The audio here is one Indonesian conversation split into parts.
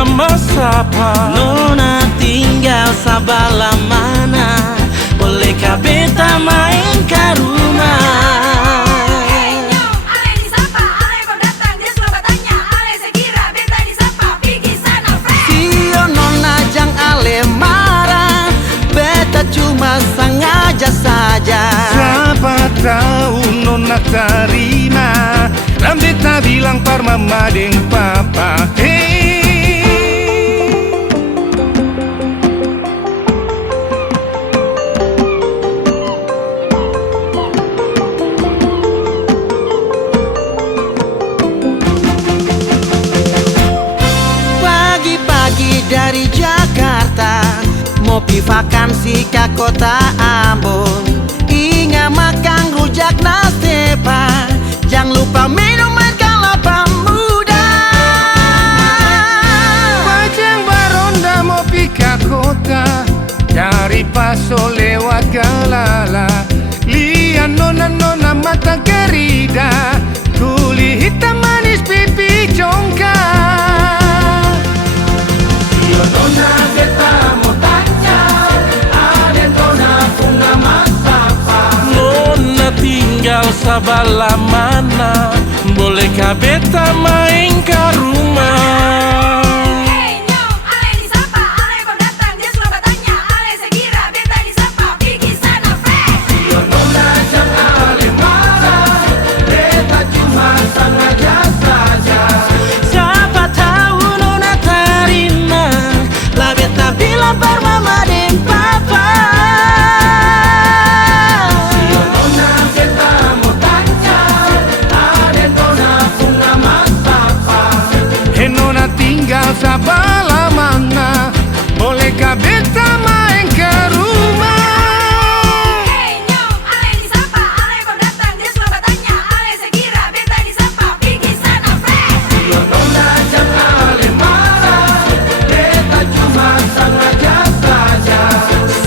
nama sapa. Nona tinggal sabalah mana, bolehkah beta main ke rumah? Hey nyong, ale disapa, ale baru datang, dia sudah bertanya, ale sekira beta disapa, pergi sana friend. Sio nona jang ale marah, beta cuma sengaja saja. Siapa tahu nona terima, dan beta bilang par mama deng papa. Pagi-pagi dari Jakarta, mau pi vakansi ke kota Ambon. Ingat makan rujak nastepa, jangan lupa minum air kelapa muda. Pajang baronda mau pika kota, dari Paso lewat Galala. Lihat nona-nona mata gerida, kulit hitam manis pipi congkak. Yo nona beta mau tanya, ada nona punga masapa. Nona tinggal sabalah mana, bolehkah beta main ke rumah? Hey nyong, ale disapa, ale baru datang, dia sudah bertanya, ale sekira beta disapa, pergi sana friend. Yo nona jangan ale marah, beta cuma sengaja saja. Siapa tahu nona terima, lah beta bilang par mama dan papa. Yo nona beta mau tanya, ada nona punga masapa. Hey nona tinggal sabalah mana, bolehkah beta main ke rumah? Hey nyong, ale disapa, ale baru datang, dia sudah bertanya, ale sekira beta disapa, pergi sana friend. Yo nona jangan ale marah, beta cuma sengaja saja.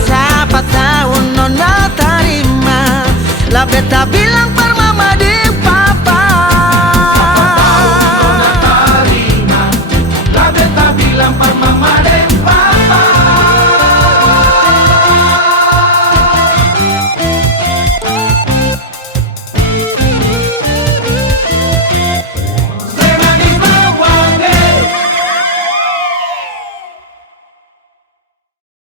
Siapa tahu nona terima, lah beta bilang